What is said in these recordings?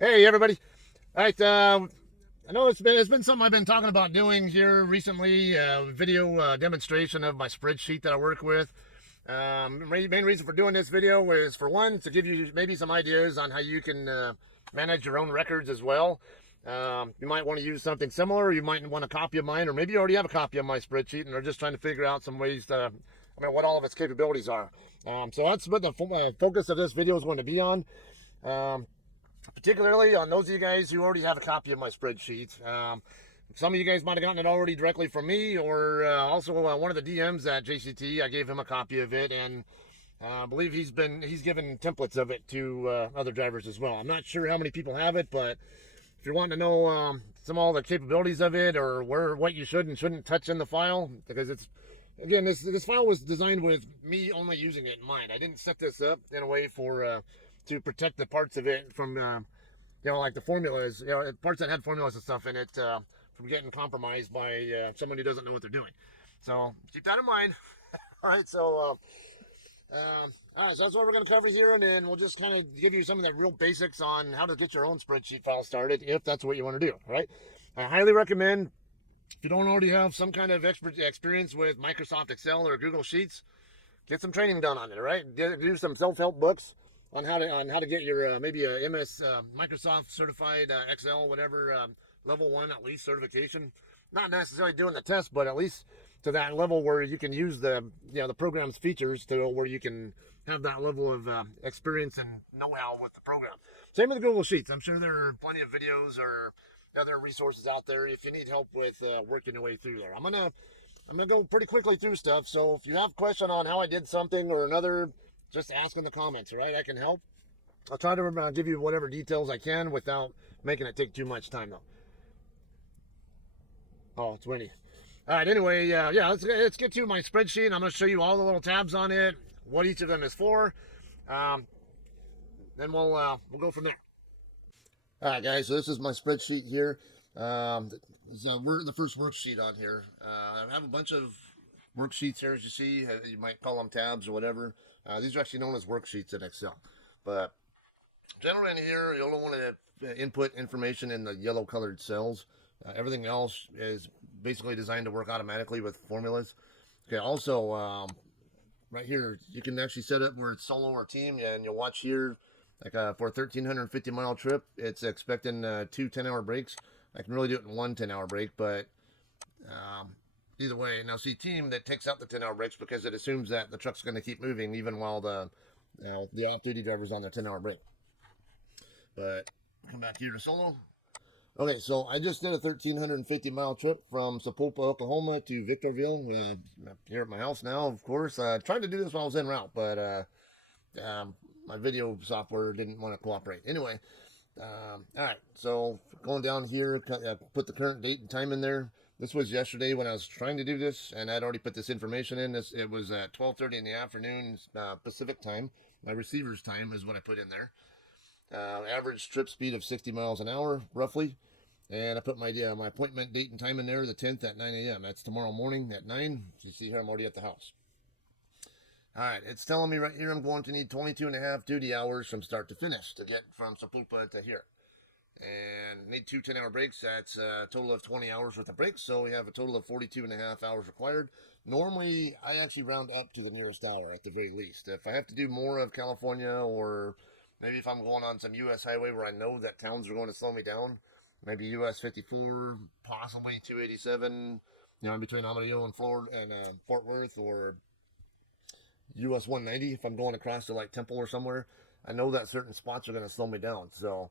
Hey everybody! All right, I know it's been something I've been talking about doing here recently. Video demonstration of my spreadsheet that I work with. Main reason for doing this video is, for one, to give you maybe some ideas on how you can manage your own records as well. You might want to use something similar. You might want a copy of mine, or maybe you already have a copy of my spreadsheet and are just trying to figure out some ways to, what all of its capabilities are. So that's what the focus of this video is going to be on. Um, Particularly on those of you guys who already have a copy of my spreadsheet. Some of you guys might have gotten it already directly from me, or also one of the DMs at JCT. I gave him a copy of it, and I believe he's given templates of it to other drivers as well. I'm not sure how many people have it, but if you're wanting to know some all the capabilities of it, or what you should and shouldn't touch in the file, because it's, again, this file was designed with me only using it in mind. I didn't set this up in a way for to protect the parts of it from like the formulas, parts that had formulas and stuff in it, from getting compromised by someone who doesn't know what they're doing. So keep that in mind. All right, so all right, so that's what we're going to cover here, and then we'll just kind of give you some of the real basics on how to get your own spreadsheet file started, if that's what you want to do. Right? I highly recommend, if you don't already have some kind of experience with Microsoft Excel or Google Sheets, get some training done on it. All right, do some self-help books on how to get your maybe a MS Microsoft certified Excel, whatever, level 1 at least certification. Not necessarily doing the test, but at least to that level where you can use the program's features to where you can have that level of experience and know-how with the program. Same with the Google Sheets. I'm sure there are plenty of videos or other resources out there if you need help with working your way through there. I'm gonna go pretty quickly through stuff. So if you have a question on how I did something or another, just ask in the comments. All right, I can help. I'll try to give you whatever details I can without making it take too much time though. Oh, it's windy. All right. Anyway, yeah. Let's get to my spreadsheet. I'm going to show you all the little tabs on it, what each of them is for. Um, then we'll go from there. All right, guys. So this is my spreadsheet here. We're the first worksheet on here. I have a bunch of worksheets here, as you see. You might call them tabs or whatever. These are actually known as worksheets in Excel. But generally in here, you'll want to input information in the yellow colored cells. Everything else is basically designed to work automatically with formulas. Okay, also, right here, you can actually set up where it's solo or team, and you'll watch here, like for a 1,350-mile trip, it's expecting 2 10-hour breaks. I can really do it in one 10-hour break, but um, either way, now see, team, that takes out the 10-hour breaks because it assumes that the truck's going to keep moving even while the off-duty driver's on their 10-hour break. But come back here to solo. Okay, so I just did a 1,350-mile trip from Sapulpa, Oklahoma to Victorville, here at my house now, of course. Tried to do this while I was en route, but my video software didn't want to cooperate. Anyway, all right, so going down here, put the current date and time in there. This was yesterday when I was trying to do this, and I'd already put this information in. It was at 12:30 in the afternoon, Pacific time. My receiver's time is what I put in there. Average trip speed of 60 miles an hour, roughly. And I put my appointment date and time in there, the 10th at 9 a.m. That's tomorrow morning at 9. You see here, I'm already at the house. All right, it's telling me right here I'm going to need 22 and a half duty hours from start to finish to get from Sapulpa to here. And need 2 10-hour breaks. That's a total of 20 hours worth of breaks. So we have a total of 42 and a half hours required. Normally, I actually round up to the nearest hour at the very least. If I have to do more of California, or maybe if I'm going on some U.S. highway where I know that towns are going to slow me down, maybe US 54, possibly 287, in between Amarillo and Florida and Fort Worth, or US 190 if I'm going across to like Temple or somewhere. I know that certain spots are going to slow me down, so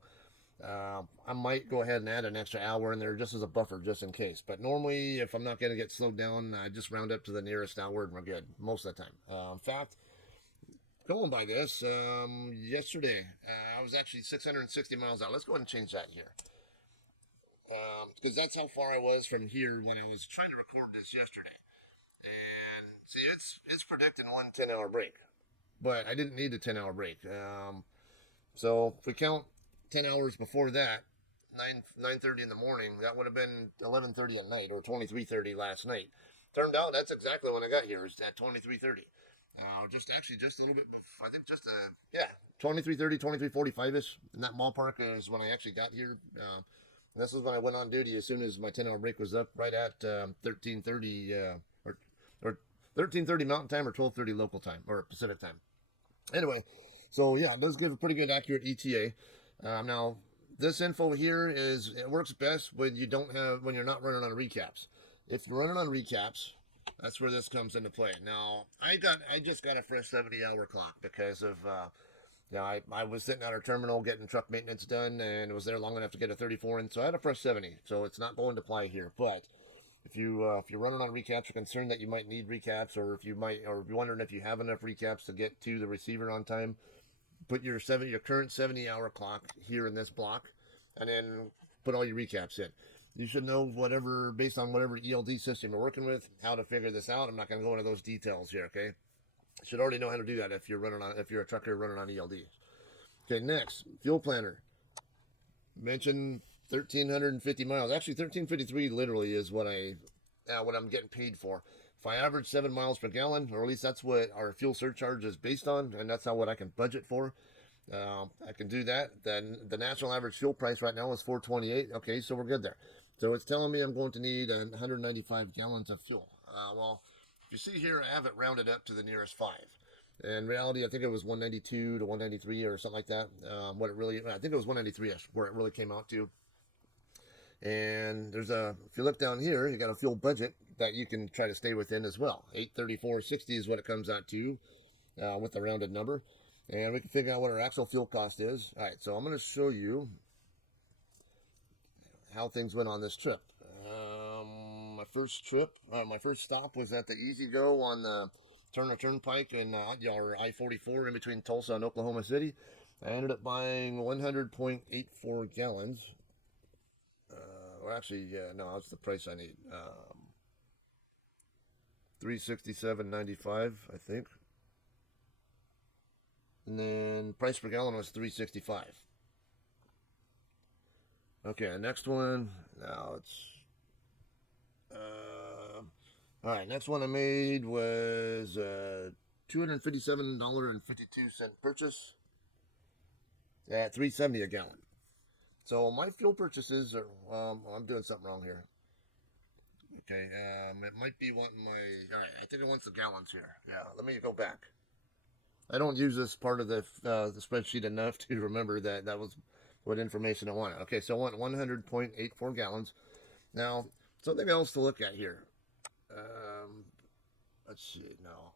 I might go ahead and add an extra hour in there just as a buffer, just in case. But normally, if I'm not going to get slowed down, I just round up to the nearest hour and we're good most of the time. In fact, going by this, yesterday I was actually 660 miles out. Let's go ahead and change that here. Because that's how far I was from here when I was trying to record this yesterday. And see, it's predicting one 10-hour break, but I didn't need a 10-hour break. So if we count 10 hours before that, 9:30 in the morning, that would have been 11:30 at night, or 23:30 last night. Turned out that's exactly when I got here. It's at 23:30. Just a little bit. I think just yeah, 23:30, 23:45 ish. In that ballpark is when I actually got here. This is when I went on duty as soon as my 10-hour break was up, right at 13:30 or 13:30 Mountain Time or 12:30 local time or Pacific time. Anyway, so yeah, it does give a pretty good accurate ETA. Now, this info here is it works best when you're not running on recaps. If you're running on recaps, that's where this comes into play. Now, I just got a fresh 70-hour clock because of I was sitting at our terminal getting truck maintenance done and was there long enough to get a 34 in, so I had a fresh 70. So it's not going to apply here, but if you're running on recaps, you're concerned that you might need recaps, or if you're wondering if you have enough recaps to get to the receiver on time, put your current 70-hour clock here in this block, and then put all your recaps in. You should know whatever based on whatever ELD system you're working with, how to figure this out. I'm not going to go into those details here. Okay, you should already know how to do that if you're a trucker running on ELD. Okay, next fuel planner. Mentioned 1,350 miles. Actually, 1,353 literally is what I'm getting paid for. If I average 7 miles per gallon, or at least that's what our fuel surcharge is based on, and that's what I can budget for. I can do that. Then the national average fuel price right now is 4.28. Okay, so we're good there. So it's telling me I'm going to need 195 gallons of fuel. Well, if you see here, I have it rounded up to the nearest five. In reality, I think it was 192 to 193 or something like that. I think it was 193ish where it really came out to. And if you look down here, you got a fuel budget that you can try to stay within as well. 834.60 is what it comes out to with the rounded number. And we can figure out what our actual fuel cost is. All right, so I'm going to show you how things went on this trip. My first stop was at the Easy Go on the Turner Turnpike and or I-44 in between Tulsa and Oklahoma City. I ended up buying 100.84 gallons. Or actually, yeah, no, that's the price I need. 367.95, I think. And then price per gallon was 365. Okay, next one. Now it's all right. Next one I made was $257.52 purchase at 370 a gallon. So my fuel purchases are. I'm doing something wrong here. Okay, it might be wanting my. All right, I think it wants the gallons here. Yeah, let me go back. I don't use this part of the spreadsheet enough to remember that was what information I wanted. Okay, so I want 100.84 gallons. Now, something else to look at here. Let's see now.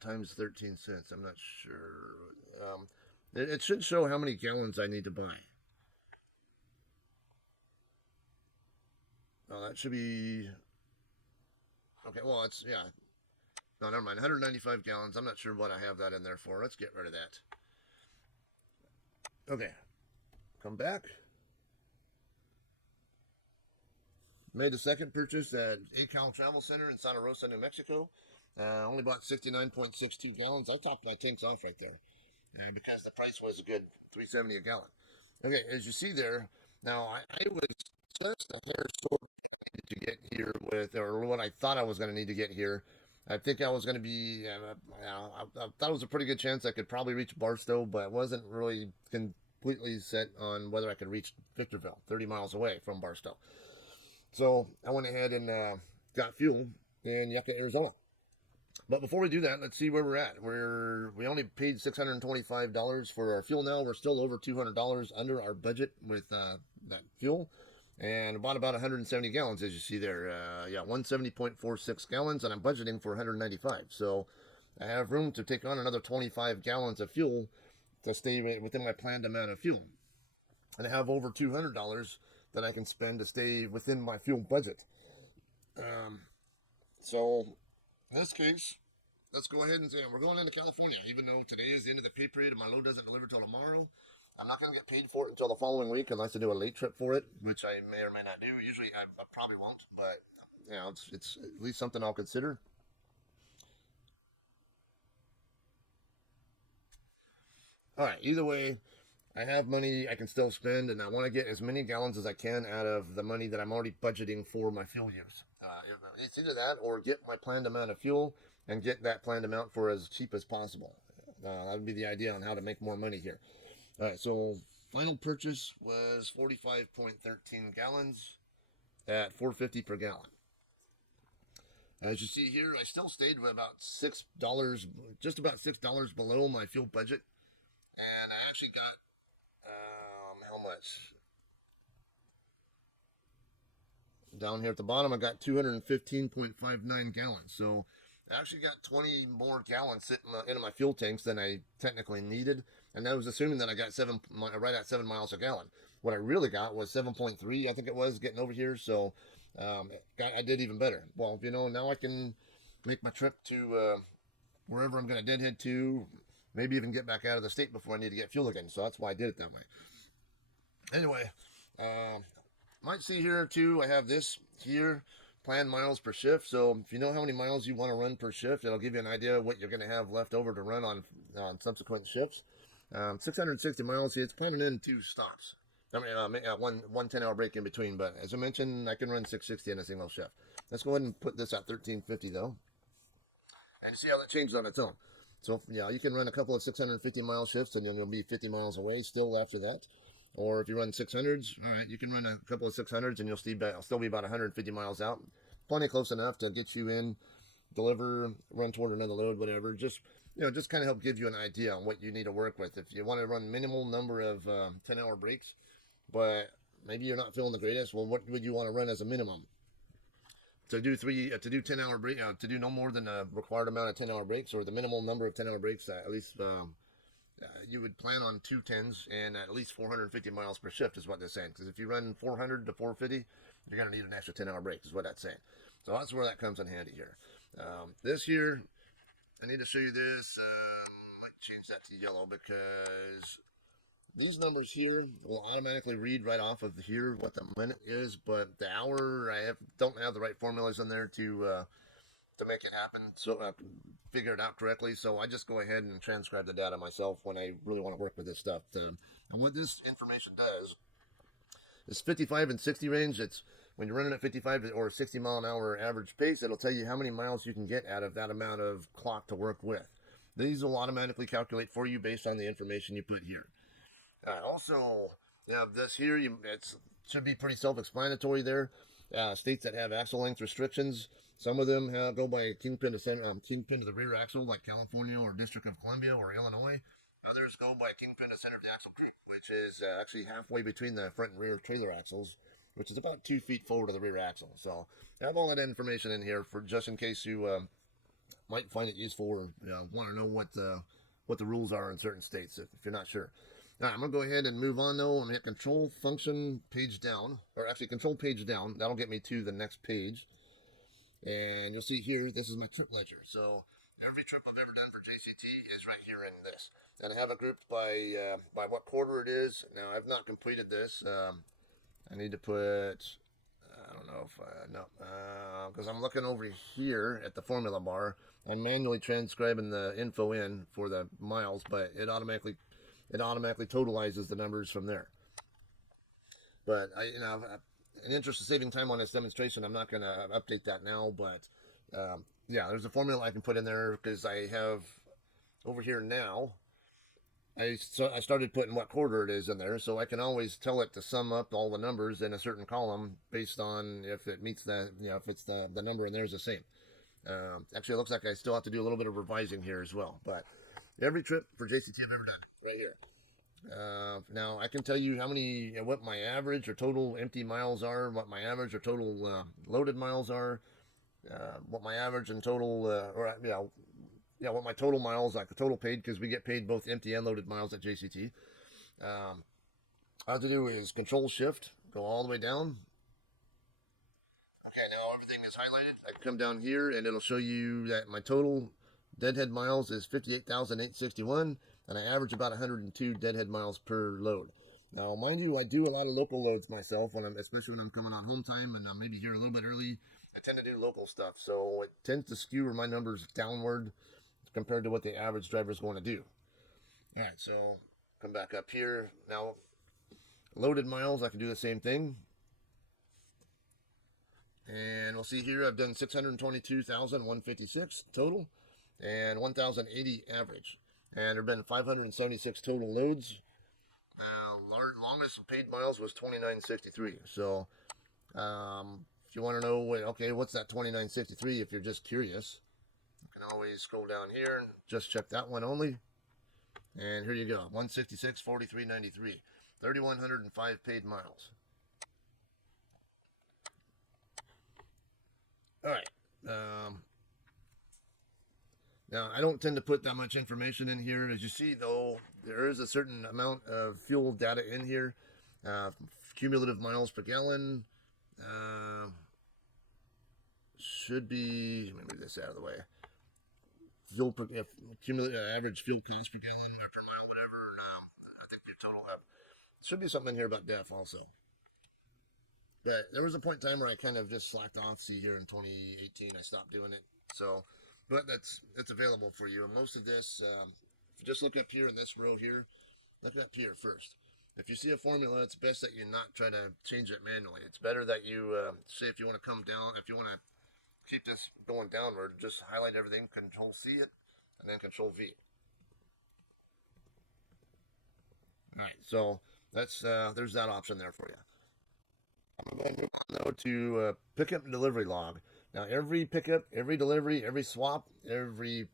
Times 13 cents. I'm not sure. It should show how many gallons I need to buy. Oh, that should be okay. Well, yeah. No, never mind. 195 gallons. I'm not sure what I have that in there for. Let's get rid of that. Okay. Come back. Made the second purchase at ACAL Travel Center in Santa Rosa, New Mexico. Only bought 69.62 gallons. I topped my tanks off right there because the price was a good 370 a gallon. Okay, as you see there, now I was just a hair short to get here or what I thought I was going to need to get here. I think I was going to be, I thought it was a pretty good chance I could probably reach Barstow, but I wasn't really completely set on whether I could reach Victorville, 30 miles away from Barstow. So I went ahead and got fuel in Yucca, Arizona. But before we do that, let's see where we're at. We only paid $625 for our fuel now. We're still over $200 under our budget with that fuel. And bought about 170 gallons, as you see there. 170.46 gallons, and I'm budgeting for 195. So I have room to take on another 25 gallons of fuel to stay within my planned amount of fuel. And I have over $200 that I can spend to stay within my fuel budget. So in this case, let's go ahead and say we're going into California. Even though today is the end of the pay period and my load doesn't deliver till tomorrow, I'm not going to get paid for it until the following week unless I do a late trip for it, which I may or may not do. Usually I probably won't, but it's at least something I'll consider. All right, either way, I have money I can still spend, and I want to get as many gallons as I can out of the money that I'm already budgeting for my fuel use. It's either that or get my planned amount of fuel and get that planned amount for as cheap as possible. That would be the idea on how to make more money here. All right, so final purchase was 45.13 gallons at 4.50 per gallon. As you see here, I still stayed with about $6, just about $6 below my fuel budget, and I actually got how much? Down here at the bottom, I got 215.59 gallons. So I actually got 20 more gallons sitting into my fuel tanks than I technically needed, and that was assuming that I got right at 7 miles a gallon. What I really got was 7.3, I think it was, getting over here. So I did even better. Well, now I can make my trip to wherever I'm going to deadhead to, maybe even get back out of the state before I need to get fuel again. So that's why I did it that way. Anyway, might see here too, I have this here, planned miles per shift. So if you know how many miles you want to run per shift, it'll give you an idea of what you're going to have left over to run on subsequent shifts. 660 miles, see, it's planning in 2 stops. I mean, one 10-hour break in between, but as I mentioned, I can run 660 in a single shift. Let's go ahead and put this at 1350 though, and see how that changes on its own. So yeah, you can run a couple of 650 mile shifts, and you'll be 50 miles away still after that. Or if you run 600s, all right, you can run a couple of 600s, and you'll still be about 150 miles out. Plenty close enough to get you in, deliver, run toward another load, whatever. Just kind of help give you an idea on what you need to work with. If you want to run minimal number of 10-hour breaks, but maybe you're not feeling the greatest, well, what would you want to run as a minimum? To do 10-hour break, to do no more than a required amount of 10-hour breaks, or the minimal number of 10-hour breaks, at least you would plan on 2 10s and at least 450 miles per shift is what they're saying. Because if you run 400 to 450, you're going to need an extra 10-hour break is what that's saying. So that's where that comes in handy here. This here, I need to show you this. Might change that to yellow because these numbers here will automatically read right off of here what the minute is, but the hour, don't have the right formulas in there to make it happen, so I can figure it out correctly. So I just go ahead and transcribe the data myself when I really want to work with this stuff. And what this information does is 55 and 60 range. It's when you're running at 55 or 60 mile an hour average pace, it'll tell you how many miles you can get out of that amount of clock to work with. These will automatically calculate for you based on the information you put here. Also, this here, it should be pretty self-explanatory there. States that have axle length restrictions, some of them go by kingpin to the rear axle, like California or District of Columbia or Illinois. Others go by kingpin to center of the axle creep, which is actually halfway between the front and rear trailer axles, which is about 2 feet forward of the rear axle. So I have all that information in here for just in case you might find it useful or want to know what the rules are in certain states if you're not sure. All right, I'm going to go ahead and move on, though. I'm going to hit Control Function Page Down, or actually Control Page Down. That'll get me to the next page. And you'll see here, this is my trip ledger. So every trip I've ever done for JCT is right here in this. And I have it grouped by what quarter it is. Now, I've not completed this. I need to put, I don't know if, no, because I'm looking over here at the formula bar. I'm manually transcribing the info in for the miles, but it automatically totalizes the numbers from there. But in interest of saving time on this demonstration, I'm not going to update that now. But yeah, there's a formula I can put in there because I have over here now. I started putting what quarter it is in there, so I can always tell it to sum up all the numbers in a certain column based on if it meets if it's the number in there is the same. Actually, it looks like I still have to do a little bit of revising here as well. But every trip for JCT I've ever done, right here. Now I can tell you what my average or total empty miles are, what my average or total loaded miles are, what my average and total, what my total miles, like the total paid, because we get paid both empty and loaded miles at JCT. All I have to do is Control Shift, go all the way down. Okay, now everything is highlighted. I can come down here and it'll show you that my total deadhead miles is 58,861, and I average about 102 deadhead miles per load. Now, mind you, I do a lot of local loads myself, especially when I'm coming on home time and I'm maybe here a little bit early. I tend to do local stuff, so it tends to skew my numbers downward compared to what the average driver is going to do. All right, so come back up here. Now, loaded miles, I can do the same thing. And we'll see here I've done 622,156 total and 1,080 average. And there have been 576 total loads. Longest paid miles was 2963. So if you want to know, okay, what's that 2963? If you're just curious, you can always scroll down here and just check that one only. And here you go, 166, 43, 93, 3,105 paid miles. All right. Now, I don't tend to put that much information in here. As you see, though, there is a certain amount of fuel data in here. Cumulative miles per gallon. Should be, let me move this out of the way. Fuel per, cumulative average fuel cost per gallon or per mile, whatever. I think the total have. Should be something in here about DEF also. But there was a point in time where I kind of just slacked off. See here in 2018, I stopped doing it. So, but it's available for you. And most of this, if you just look up here in this row here, look up here first. If you see a formula, it's best that you not try to change it manually. It's better that you say if you want to come down, if you want to keep this going downward, just highlight everything, Control C it, and then Control V. All right, so that's there's that option there for you. I'm going to move on now to pickup and delivery log. Now, every pickup, every delivery, every swap, every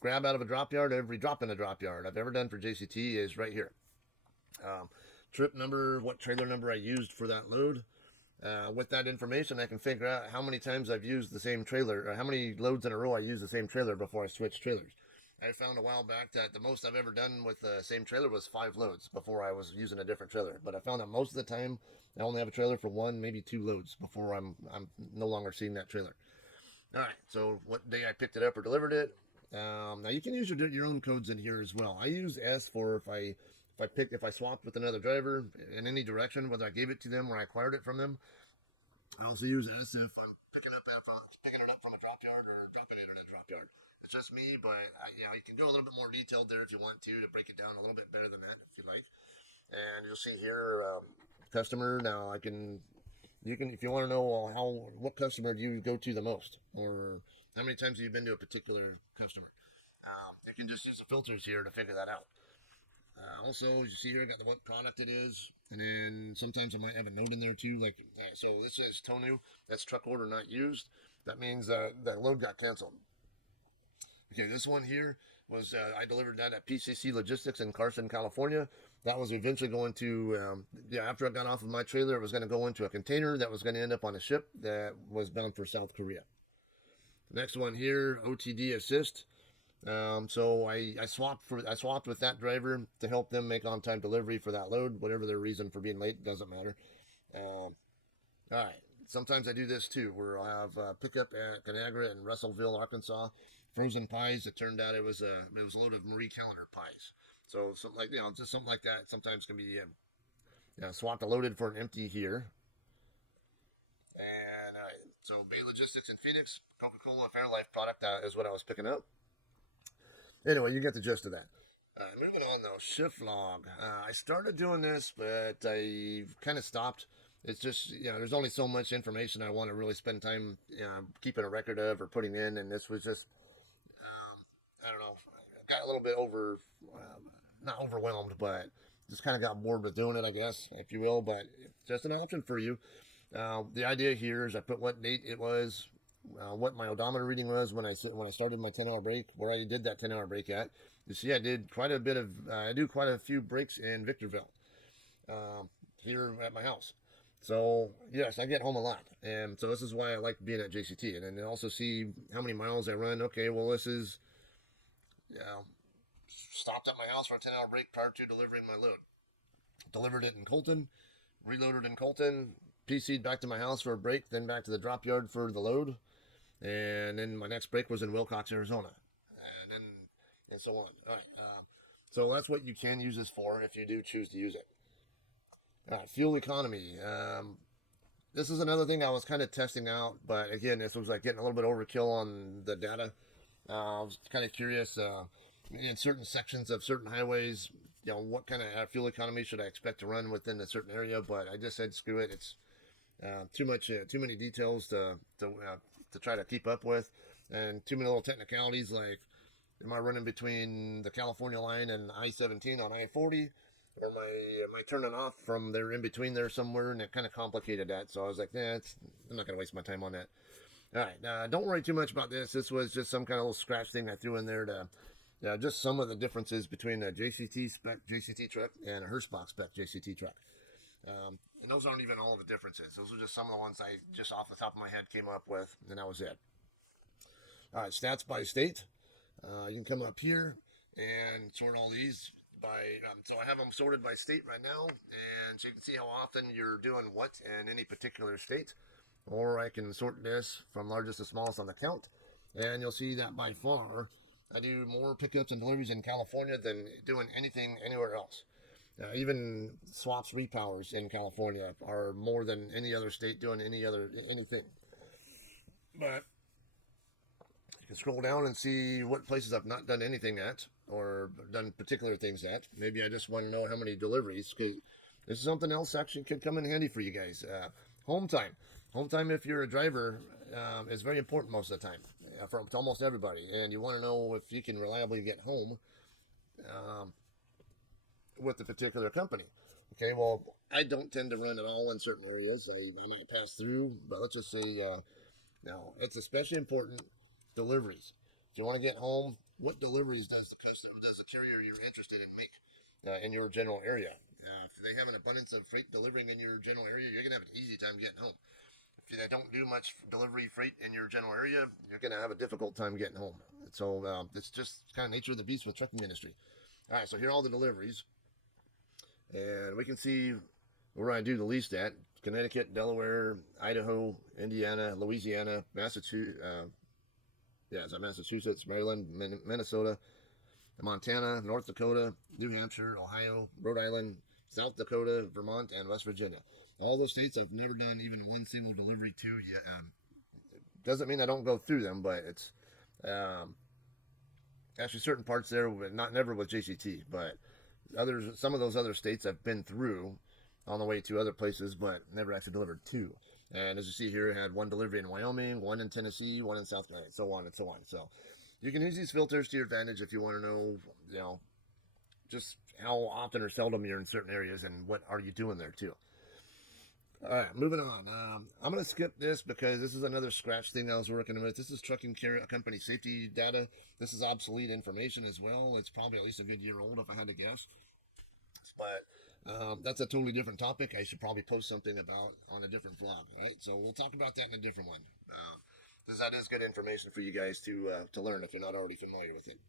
grab out of a drop yard, every drop in a drop yard I've ever done for JCT is right here. Trip number, what trailer number I used for that load. With that information, I can figure out how many times I've used the same trailer, or how many loads in a row I use the same trailer before I switch trailers. I found a while back that the most I've ever done with the same trailer was 5 loads before I was using a different trailer. But I found that most of the time I only have a trailer for 1, maybe 2 loads before I'm no longer seeing that trailer. All right, so what day I picked it up or delivered it. Now you can use your own codes in here as well. I use S for if I swapped with another driver in any direction, whether I gave it to them or I acquired it from them. I also use S if I'm picking it up from a drop yard or dropping it in a drop yard. It's just me, but you can go a little bit more detailed there if you want to break it down a little bit better than that if you like. And you'll see here, customer. Now you can, if you want to know what customer do you go to the most, or how many times have you been to a particular customer, you can just use the filters here to figure that out. Also, as you see here, I got what product it is, and then sometimes I might have a note in there too. Like, so this says Tonu, that's truck order not used. That means that load got canceled. Okay, this one here was I delivered that at PCC Logistics in Carson, California. That was eventually going to, after I got off of my trailer, it was going to go into a container that was going to end up on a ship that was bound for South Korea. The next one here, OTD Assist. So I swapped with that driver to help them make on-time delivery for that load, whatever their reason for being late, doesn't matter. All right. Sometimes I do this too, where I'll have pickup at Conagra in Russellville, Arkansas. Frozen pies. It turned out it was a load of Marie Callender pies. So something like just something like that. Sometimes can be swapped a loaded for an empty here. And so Bay Logistics in Phoenix, Coca-Cola Fairlife product is what I was picking up. Anyway, you get the gist of that. Moving on though, shift log. I started doing this, but I kind of stopped. It's just, there's only so much information I want to really spend time keeping a record of or putting in, and this was just, I don't know, I got a little bit not overwhelmed, but just kind of got bored with doing it, I guess, if you will, but it's just an option for you. The idea here is I put what date it was, what my odometer reading was when I started my 10-hour break, where I did that 10-hour break at. You see, I did I do quite a few breaks in Victorville, here at my house. So yes, I get home a lot, and so this is why I like being at JCT. And then also see how many miles I run. Okay, well this is, stopped at my house for a 10-hour break prior to delivering my load. Delivered it in Colton, reloaded in Colton, PC'd back to my house for a break, then back to the drop yard for the load. And then my next break was in Wilcox, Arizona, and so on. All right, so that's what you can use this for if you do choose to use it. All right, fuel economy. This is another thing I was kind of testing out, but again, this was like getting a little bit overkill on the data. I was kind of curious in certain sections of certain highways. what kind of fuel economy should I expect to run within a certain area. But I just said screw it. It's too many details to try to keep up with, and too many little technicalities like, am I running between the California line and I-17 on I-40? Or am I turning off from there in between there somewhere? And it kind of complicated that. So I was like, I'm not going to waste my time on that. All right, don't worry too much about this. This was just some kind of little scratch thing I threw in there to, just some of the differences between a JCT spec JCT truck and a Hirschbach spec JCT truck. And those aren't even all of the differences. Those are just some of the ones I just off the top of my head came up with, and that was it. All right, stats by state. You can come up here and sort all these by, so I have them sorted by state right now, and so you can see how often you're doing what in any particular state. Or I can sort this from largest to smallest on the count, and you'll see that by far I do more pickups and deliveries in California than doing anything anywhere else. Even swaps repowers in California are more than any other state doing anything. But you can scroll down and see what places I've not done anything at or done particular things at. Maybe I just want to know how many deliveries, because this is something else actually could come in handy for you guys. Home time. Home time, if you're a driver, is very important most of the time for almost everybody. And you want to know if you can reliably get home with a particular company. Okay, well, I don't tend to run at all in certain areas. I might pass through, but let's just say now it's especially important deliveries. If you want to get home, what deliveries does the carrier you're interested in make in your general area? If they have an abundance of freight delivering in your general area, you're gonna have an easy time getting home. If they don't do much delivery freight in your general area, you're gonna have a difficult time getting home. So it's just kind of nature of the beast with trucking industry. All right, so here are all the deliveries, and we can see where I do the least at: Connecticut, Delaware, Idaho, Indiana, Louisiana, Massachusetts. Massachusetts, Maryland, Minnesota, Montana, North Dakota, New Hampshire, Ohio, Rhode Island, South Dakota, Vermont, and West Virginia. All those states I've never done even one single delivery to yet. Doesn't mean I don't go through them, but it's actually certain parts there, not never with JCT, but some of those other states I've been through on the way to other places, but never actually delivered to. And as you see here, I had one delivery in Wyoming, one in Tennessee, one in South Carolina, so on and so on. So you can use these filters to your advantage if you want to know, just how often or seldom you're in certain areas and what are you doing there too. All right, moving on. I'm going to skip this because this is another scratch thing I was working with. This is trucking company safety data. This is obsolete information as well. It's probably at least a good year old if I had to guess. But that's a totally different topic. I should probably post something about on a different vlog, right? So we'll talk about that in a different one. Because that is good information for you guys to learn if you're not already familiar with it.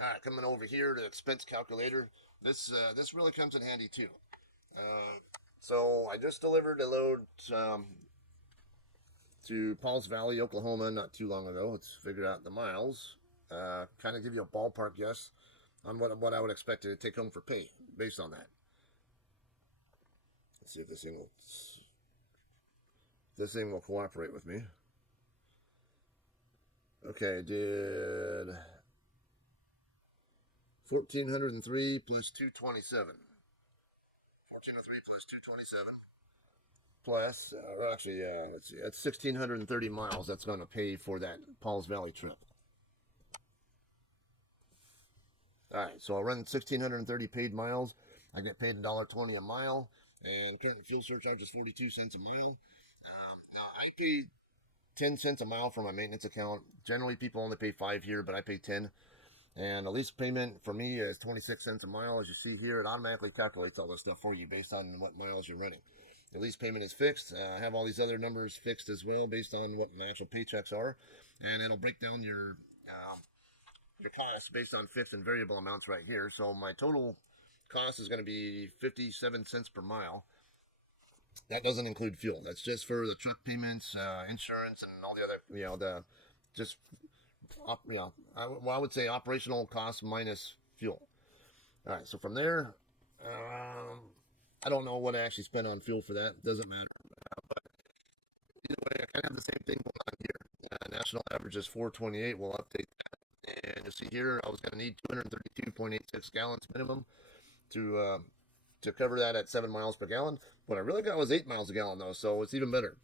All right, coming over here to expense calculator. This really comes in handy too. So I just delivered a load to Pauls Valley, Oklahoma, not too long ago. Let's figure out the miles. Kind of give you a ballpark guess on what I would expect to take home for pay based on that. Let's see if this thing will cooperate with me. Okay, did 1,403 plus 227. 1,403 plus 227 plus, or actually, let's see, that's 1,630 miles. That's going to pay for that Pauls Valley trip. All right, so I'll run 1,630 paid miles. I get paid $1.20 a mile, and current fuel surcharge is 42 cents a mile. Now I pay 10 cents a mile for my maintenance account. Generally, people only pay 5 here, but I pay 10. And the lease payment for me is 26 cents a mile. As you see here, it automatically calculates all this stuff for you based on what miles you're running. The lease payment is fixed. I have all these other numbers fixed as well based on what my actual paychecks are. And it'll break down your costs based on fixed and variable amounts right here. So my total cost is going to be 57 cents per mile. That doesn't include fuel. That's just for the truck payments, insurance, and all the other, I would say operational costs minus fuel. All right, so from there, I don't know what I actually spent on fuel for that. Doesn't matter. But either way, I kind of have the same thing going on here. National average is 428. We'll update that. And you see here, I was going to need 232.86 gallons minimum to cover that at 7 miles per gallon. What I really got was 8 miles a gallon though, so it's even better.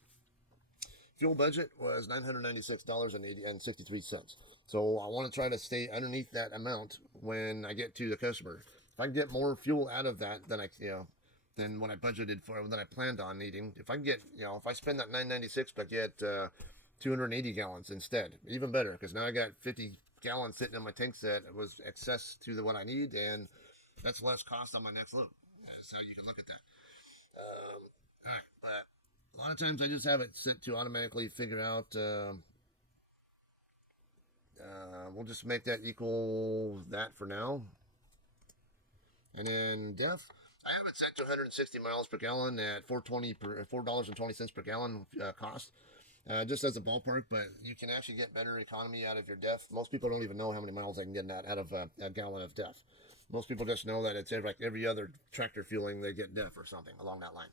Fuel budget was $996.63. So I want to try to stay underneath that amount when I get to the customer. If I can get more fuel out of that than what I budgeted for, than I planned on needing. If I can get, if I spend that 996 but get 280 gallons instead, even better, because now I got 50 gallons sitting in my tanks that was excess to what I need, and that's less cost on my next loop. So you can look at that. All right, but a lot of times I just have it set to automatically figure out. We'll just make that equal that for now. And then def, I have it set to 160 miles per gallon at $4.20 per gallon cost. Just as a ballpark, but you can actually get better economy out of your def. Most people don't even know how many miles they can get out of a gallon of def. Most people just know that it's like every other tractor fueling they get def or something along that line.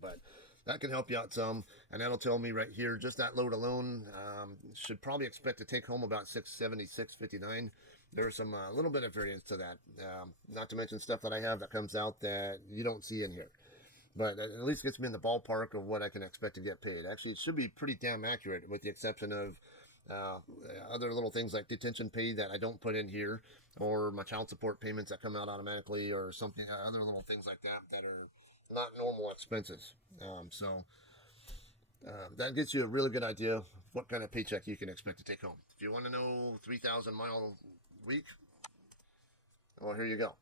But that can help you out some, and that'll tell me right here, just that load alone should probably expect to take home about 670, 659. There's some little bit of variance to that, not to mention stuff that I have that comes out that you don't see in here. But at least gets me in the ballpark of what I can expect to get paid. Actually, it should be pretty damn accurate, with the exception of other little things like detention pay that I don't put in here, or my child support payments that come out automatically, or something, other little things like that that are not normal expenses. That gets you a really good idea of what kind of paycheck you can expect to take home. If you want to know 3,000 mile week, well, here you go.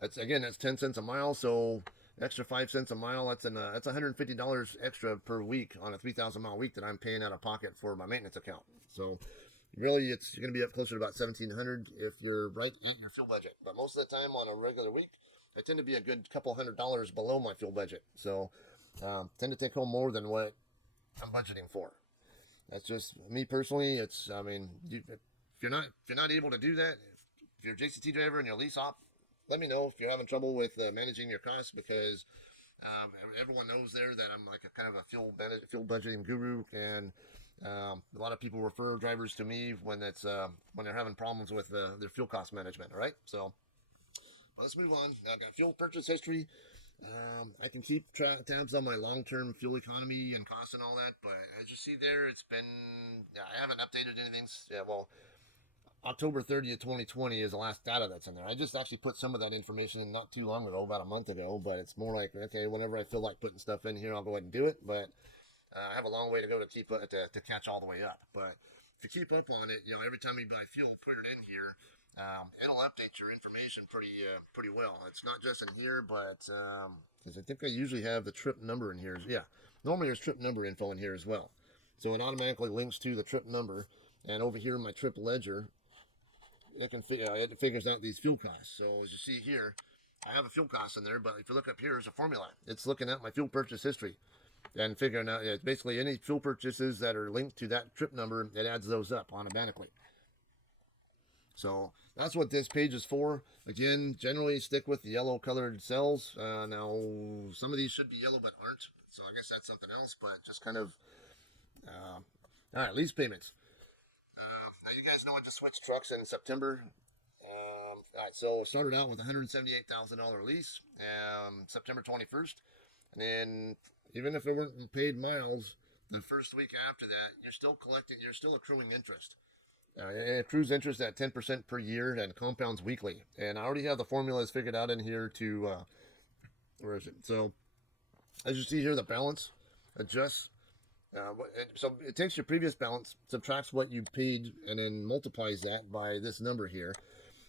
That's 10 cents a mile, so extra 5 cents a mile. That's $150 extra per week on a 3,000 mile week that I'm paying out of pocket for my maintenance account. So really, you're going to be up closer to about $1,700 if you're right at your fuel budget. But most of the time on a regular week, I tend to be a good couple $100 below my fuel budget. So tend to take home more than what I'm budgeting for. That's just me personally. If you're not able to do that, if you're a JCT driver and you're a lease op, let me know if you're having trouble with managing your costs, because everyone knows there that I'm like a kind of a fuel budgeting guru, and a lot of people refer drivers to me when they're having problems with their fuel cost management. All right, so let's move on. I've got fuel purchase history. I can keep tabs on my long-term fuel economy and costs and all that, but as you see there, I haven't updated anything. October 30th, 2020 is the last data that's in there. I just actually put some of that information in not too long ago, about a month ago, but it's more like, okay, whenever I feel like putting stuff in here, I'll go ahead and do it, but I have a long way to go to catch all the way up. But if you keep up on it, every time you buy fuel, put it in here. It'll update your information pretty well. It's not just in here, but because I think I usually have the trip number in here. Yeah, normally there's trip number info in here as well. So it automatically links to the trip number, and over here in my trip ledger, it figures out these fuel costs. So as you see here, I have a fuel cost in there, but if you look up here, there's a formula. It's looking at my fuel purchase history and figuring out, it's basically any fuel purchases that are linked to that trip number, it adds those up automatically. So that's what this page is for. Again, generally stick with the yellow colored cells. Now, some of these should be yellow but aren't, so I guess that's something else, but just kind of, all right, lease payments. Now, you guys know I just switched trucks in September. All right, so it started out with a $178,000 lease, September 21st. And then, even if it weren't paid miles, the first week after that, you're still accruing interest. It accrues interest at 10% per year and compounds weekly. And I already have the formulas figured out in here where is it? So, as you see here, the balance adjusts. So it takes your previous balance, subtracts what you paid, and then multiplies that by this number here,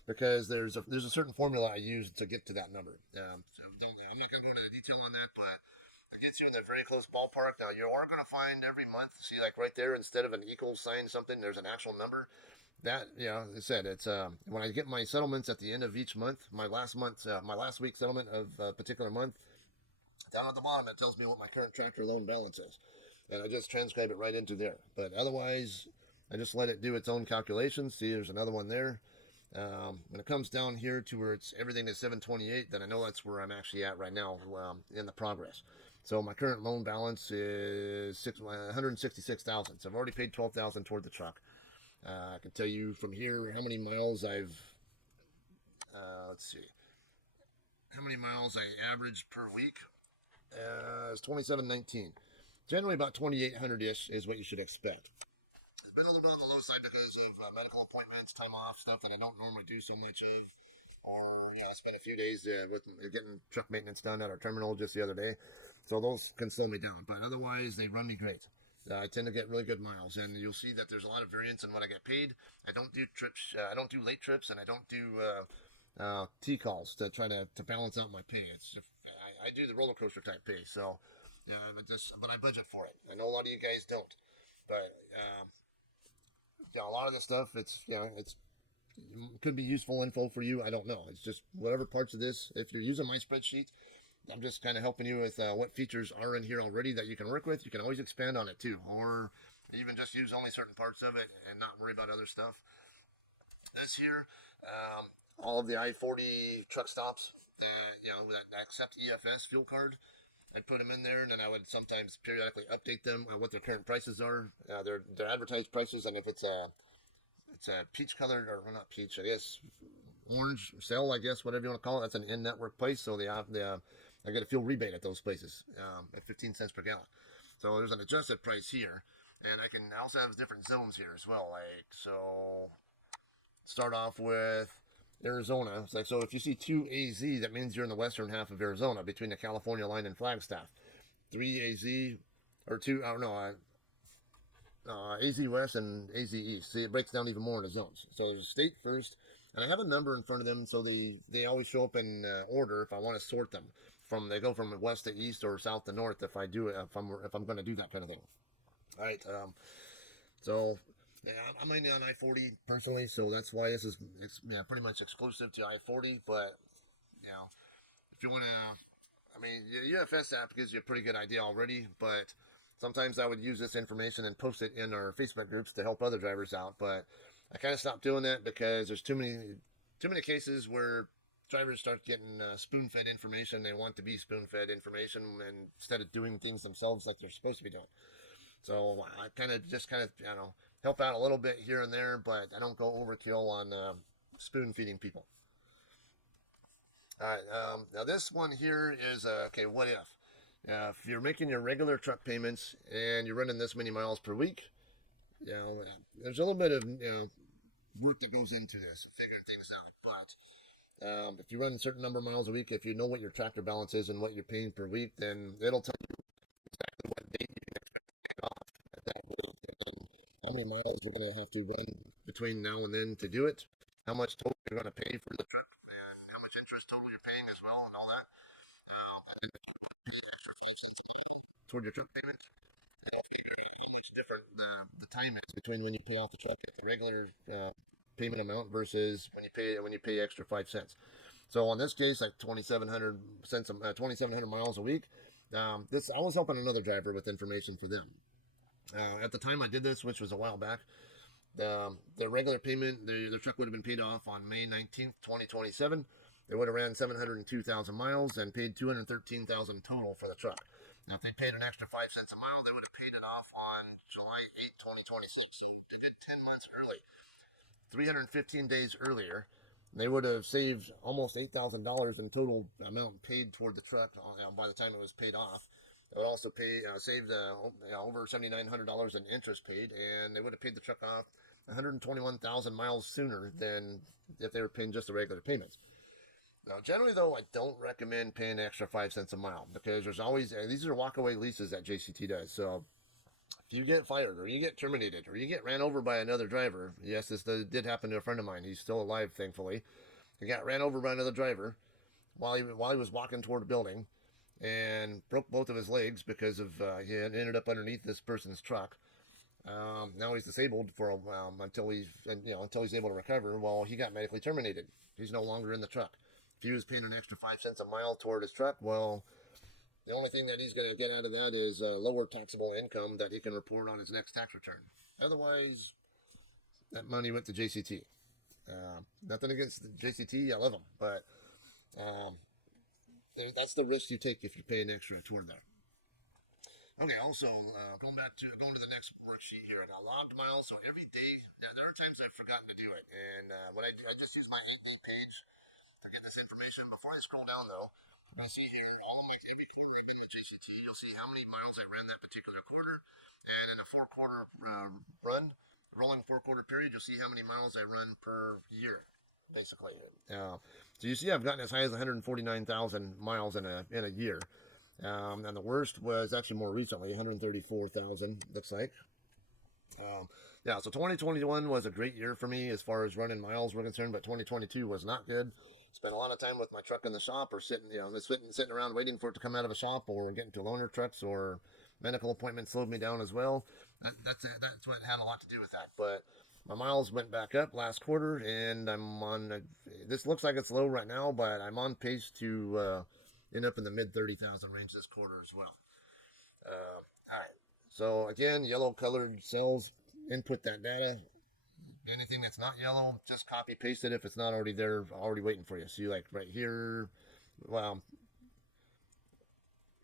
because there's a certain formula I use to get to that number. So I'm not going to go into detail on that, but it gets you in the very close ballpark. Now, you are going to find every month, see, like right there, instead of an equal sign something, there's an actual number. That, I said, it's when I get my settlements at the end of each month, my last week's settlement of a particular month, down at the bottom, it tells me what my current tractor loan balance is. And I just transcribe it right into there. But otherwise, I just let it do its own calculations. See, there's another one there. When it comes down here to where everything is 728, then I know that's where I'm actually at right now in the progress. So my current loan balance is $166,000. So I've already paid $12,000 toward the truck. I can tell you from here how many miles I've, let's see, how many miles I average per week. It's 2719. Generally about 2,800-ish is what you should expect. It's been a little bit on the low side because of medical appointments, time off, stuff that I don't normally do so much of. Or, I spent a few days with getting truck maintenance done at our terminal just the other day. So those can slow me down. But otherwise, they run me great. I tend to get really good miles. And you'll see that there's a lot of variance in what I get paid. I don't do trips. I don't do late trips, and I don't do T-calls to try to balance out my pay. It's just, I do the roller coaster type pay. So, but I budget for it. I know a lot of you guys don't. But, a lot of this stuff, it could be useful info for you. I don't know. It's just whatever parts of this. If you're using my spreadsheet, I'm just kind of helping you with what features are in here already that you can work with. You can always expand on it too, or even just use only certain parts of it and not worry about other stuff. That's here. All of the I-40 truck stops that accept EFS fuel card. I'd put them in there, and then I would sometimes periodically update them what their current prices are. Their advertised prices, and if it's a peach colored, or well, not peach, I guess orange cell, I guess, whatever you want to call it. That's an in-network place, so I get a fuel rebate at those places at 15 cents per gallon. So there's an adjusted price here, and I can also have different zones here as well. Like, so start off with Arizona. It's like, so if you see 2AZ, that means you're in the western half of Arizona between the California line and Flagstaff. 3AZ, or 2, I don't know, AZ West and AZ East. See, it breaks down even more into zones. So there's state first, and I have a number in front of them, so they always show up in order if I want to sort them. They go from west to east or south to north if I do it, if I'm going to do that kind of thing. All right. So yeah, I'm mainly on I-40 personally, so that's why it's pretty much exclusive to I-40. But if you want to, the UFS app gives you a pretty good idea already, but sometimes I would use this information and post it in our Facebook groups to help other drivers out. But I kind of stopped doing that because there's too many cases where drivers start getting spoon-fed information. They want to be spoon-fed information instead of doing things themselves like they're supposed to be doing. So I kind of help out a little bit here and there, but I don't go overkill on spoon-feeding people. All right, now this one here is, okay, what if? If you're making your regular truck payments and you're running this many miles per week, there's a little bit of work that goes into this, figuring things out. But if you run a certain number of miles a week, if you know what your tractor balance is and what you're paying per week, then it'll tell you exactly what date you can expect to pay off at that work, and how many miles you're going to have to run between now and then to do it, how much total you're going to pay for the trip, and how much interest total you're paying as well, and all that. And toward your truck payment. It's different. The time is between when you pay off the truck at the regular payment amount versus when you pay extra 5 cents. So on this case, like 2,700 miles a week. I was helping another driver with information for them. At the time I did this, which was a while back, the regular payment, the truck would have been paid off on May 19th, 2027. They would have ran 702,000 miles and paid 213,000 total for the truck. Now, if they paid an extra 5 cents a mile, they would have paid it off on July 8th, 2026. So a good 10 months early, 315 days earlier. They would have saved almost $8,000 in total amount paid toward the truck by the time it was paid off. It would also saved over $7,900 in interest paid, and they would have paid the truck off 121,000 miles sooner than if they were paying just the regular payments. Now, generally, though, I don't recommend paying an extra 5 cents a mile because there's always, these are walkaway leases that JCT does. So if you get fired or you get terminated or you get ran over by another driver, yes, this did happen to a friend of mine. He's still alive, thankfully. He got ran over by another driver while he was walking toward a building and broke both of his legs because of he had ended up underneath this person's truck. Now he's disabled for a while until he's able to recover. Well, he got medically terminated. He's no longer in the truck. If he was paying an extra 5 cents a mile toward his truck, well, the only thing that he's going to get out of that is lower taxable income that he can report on his next tax return. Otherwise, that money went to JCT. Nothing against the JCT, I love them, but that's the risk you take if you pay an extra toward there. Okay, also going to the next worksheet here. Now logged miles. So every day, now there are times I've forgotten to do it, and when I just use my 8-day page to get this information. Before I scroll down though, you'll see here all of my every quarter I've been in the JCT. You'll see how many miles I ran that particular quarter, and in a 4-quarter run, rolling 4-quarter period, you'll see how many miles I run per year, basically. So you see, I've gotten as high as 149,000 miles in a year. And the worst was actually more recently, 134,000, looks like. Um, yeah, so 2021 was a great year for me as far as running miles were concerned, but 2022 was not good. Spent a lot of time with my truck in the shop, or sitting around waiting for it to come out of a shop, or getting to loaner trucks, or medical appointments slowed me down as well. That's what had a lot to do with that. But my miles went back up last quarter, and I'm on. This looks like it's low right now, but I'm on pace to end up in the mid 30,000 range this quarter as well. All right. So again, yellow colored cells, input that data. Anything that's not yellow, just copy paste it if it's not already there, already waiting for you. See, like right here. Well,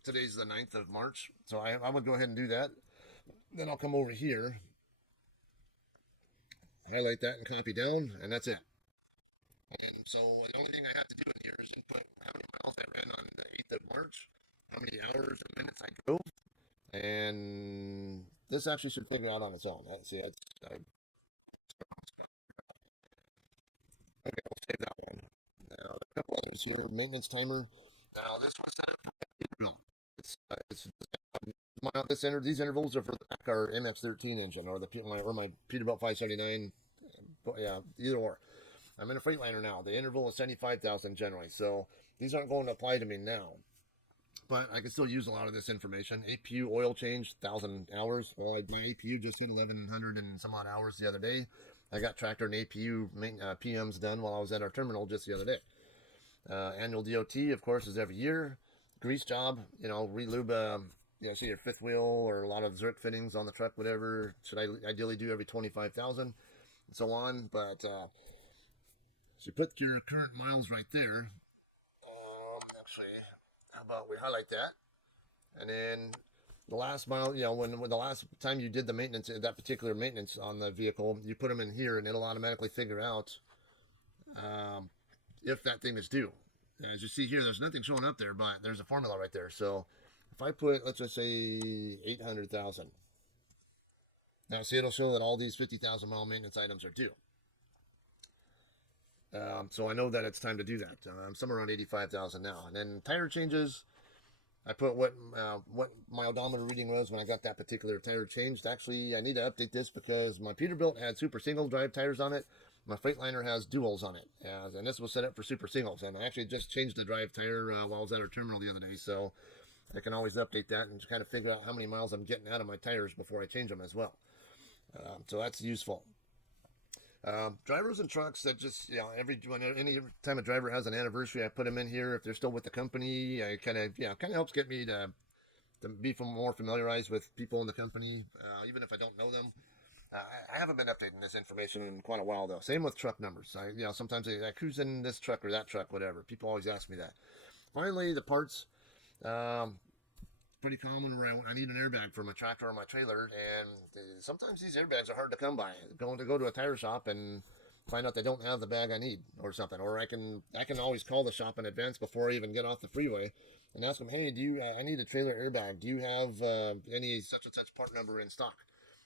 today's the 9th of March, so I would go ahead and do that. Then I'll come over here, highlight that and copy down, and that's it. And so the only thing I have to do in here is input how many miles I ran on the 8th of March, how many hours and minutes I drove, and this actually should figure out on its own. See, okay, I'll save that one. Now, a couple others here. Maintenance timer. Now, this was set up for Peterbilt. It's these intervals are for our MX-13 engine or my Peterbilt 579. Yeah, either or. I'm in a Freightliner now. The interval is 75,000 generally, so these aren't going to apply to me now. But I can still use a lot of this information. APU oil change, 1,000 hours. Well, my APU just hit 1,100 and some odd hours the other day. I got tractor and APU PMs done while I was at our terminal just the other day. Annual DOT, of course, is every year. Grease job, relube, see your fifth wheel or a lot of Zerk fittings on the truck, whatever. Should I ideally do every 25,000 and so on. But so you put your current miles right there. Actually, how about we highlight that? And then the last mile, when the last time you did the maintenance, that particular maintenance on the vehicle, you put them in here and it'll automatically figure out if that thing is due. As you see here, there's nothing showing up there, but there's a formula right there. So if I put, let's just say 800,000. Now, see, it'll show that all these 50,000 mile maintenance items are due. So I know that it's time to do that. I'm somewhere around 85,000 now. And then tire changes, I put what my odometer reading was when I got that particular tire changed. Actually, I need to update this because my Peterbilt had super single drive tires on it. My Freightliner has duals on it, and this was set up for super singles. And I actually just changed the drive tire while I was at our terminal the other day, so I can always update that and kind of figure out how many miles I'm getting out of my tires before I change them as well. So that's useful. Drivers and trucks that just any time a driver has an anniversary, I put them in here. If they're still with the company, I kind of helps get me to be more familiarized with people in the company, even if I don't know them. I haven't been updating this information in quite a while though. Same with truck numbers. Sometimes I cruise in this truck or that truck, whatever. People always ask me that. Finally, the parts. Um, Pretty common where I need an airbag for my tractor or my trailer, and sometimes these airbags are hard to come by. Go to a tire shop and find out they don't have the bag I need or something, or I can always call the shop in advance before I even get off the freeway and ask them, hey, I need a trailer airbag? Do you have any such and such part number in stock?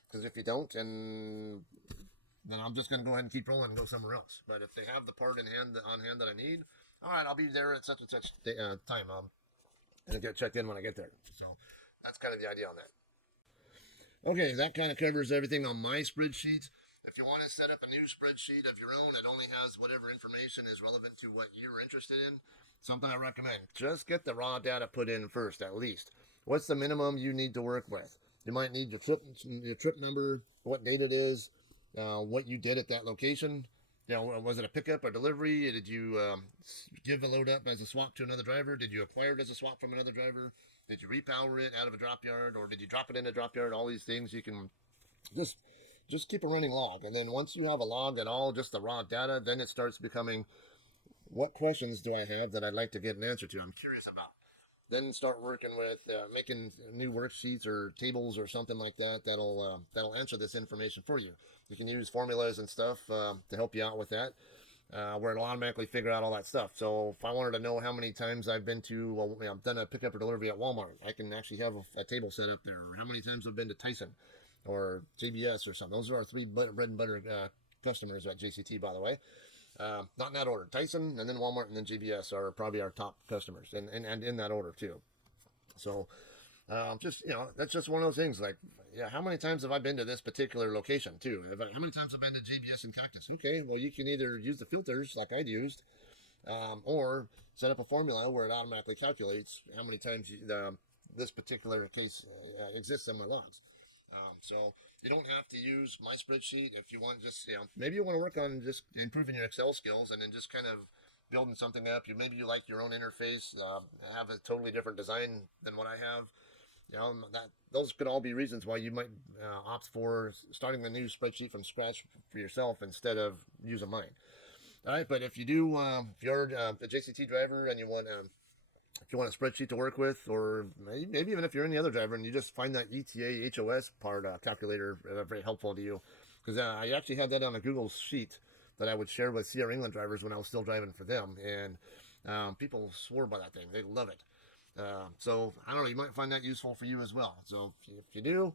Because if you don't, and then I'm just going to go ahead and keep rolling and go somewhere else. But if they have the part on hand that I need, all right, I'll be there at such and such time. And get checked in when I get there. So that's kind of the idea on that. Okay, that kind of covers everything on my spreadsheet. If you want to set up a new spreadsheet of your own that only has whatever information is relevant to what you're interested in, something I recommend. Just get the raw data put in first, at least. What's the minimum you need to work with? You might need your trip number, what date it is, what you did at that location. Was it a pickup or delivery? Did you give a load up as a swap to another driver? Did you acquire it as a swap from another driver? Did you repower it out of a drop yard, or did you drop it in a drop yard? All these things you can just keep a running log, and then once you have a log at all, just the raw data, then it starts becoming, what questions do I have that I'd like to get an answer to? I'm curious about. then start working with making new worksheets or tables or something like that. That'll answer this information for you. You can use formulas and stuff to help you out with that, where it'll automatically figure out all that stuff. So if I wanted to know how many times I've been to, well, I've done a pickup or delivery at Walmart, I can actually have a table set up there. Or how many times I've been to Tyson or JBS or something. Those are our three bread and butter customers at JCT, by the way. Not in that order. Tyson, and then Walmart, and then JBS are probably our top customers, and in that order too. So, just that's just one of those things. Like, yeah, how many times have I been to this particular location too? How many times have I been to JBS and Cactus? Okay, well, you can either use the filters like I'd used, or set up a formula where it automatically calculates how many times this particular case exists in my logs. So you don't have to use my spreadsheet if you want. Just maybe you want to work on just improving your Excel skills and then just kind of building something up. Maybe you like your own interface, have a totally different design than what I have. That those could all be reasons why you might opt for starting the new spreadsheet from scratch for yourself instead of using mine. All right, but if you do, if you're a JCT driver and if you want a spreadsheet to work with, or maybe even if you're any other driver and you just find that ETA HOS part calculator very helpful to you, because I actually had that on a Google sheet that I would share with Sierra England drivers when I was still driving for them, and people swore by that thing. They love it. So I don't know, you might find that useful for you as well. So if you do,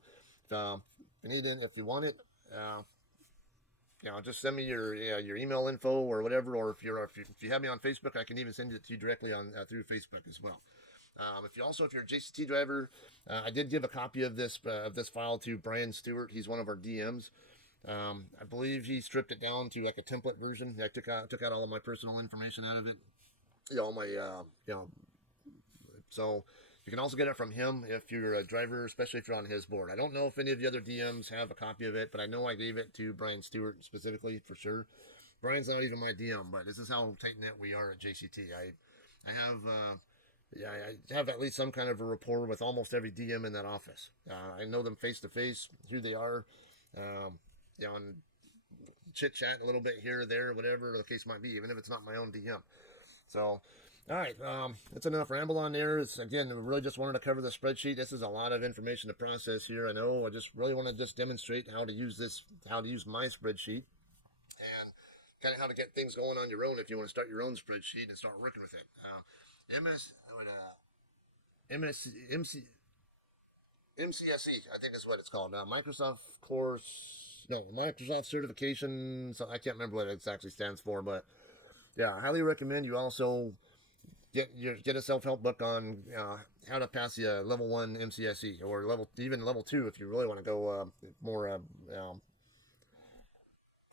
if you need it, if you want it, just send me your email info or whatever. Or if you have me on Facebook, I can even send it to you directly on through Facebook as well. If you're a JCT driver, I did give a copy of this file to Brian Stewart. He's one of our DMs. I believe he stripped it down to like a template version. I took out all of my personal information out of it. All my so you can also get it from him if you're a driver, especially if you're on his board. I don't know if any of the other DMs have a copy of it, but I know I gave it to Brian Stewart specifically for sure. Brian's not even my DM, but this is how tight knit we are at JCT. I have at least some kind of a rapport with almost every DM in that office. I know them face to face, who they are, and chit chat a little bit here or there, whatever the case might be, even if it's not my own DM. So, all right, that's enough ramble on there. Again, we really just wanted to cover the spreadsheet. This is a lot of information to process here. I know. I just really want to just demonstrate how to use my spreadsheet, and kind of how to get things going on your own if you want to start your own spreadsheet and start working with it. MS, MS, MC, MCSE, I think is what it's called now. Microsoft certification. So I can't remember what it exactly stands for, but yeah, I highly recommend you also get a self help book on how to pass the level 1 MCSE or level 2 if you really want to go more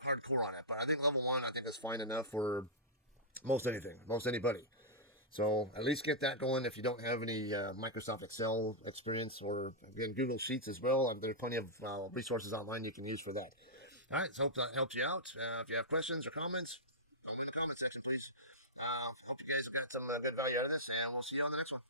hardcore on it. But I think level 1 I think is fine enough for most anybody. So at least get that going if you don't have any Microsoft Excel experience, or again Google Sheets as well. There's plenty of resources online you can use for that. All right, so hope that helps you out. If you have questions or comments, in the comment section, please. Hope you guys got some good value out of this, and we'll see you on the next one.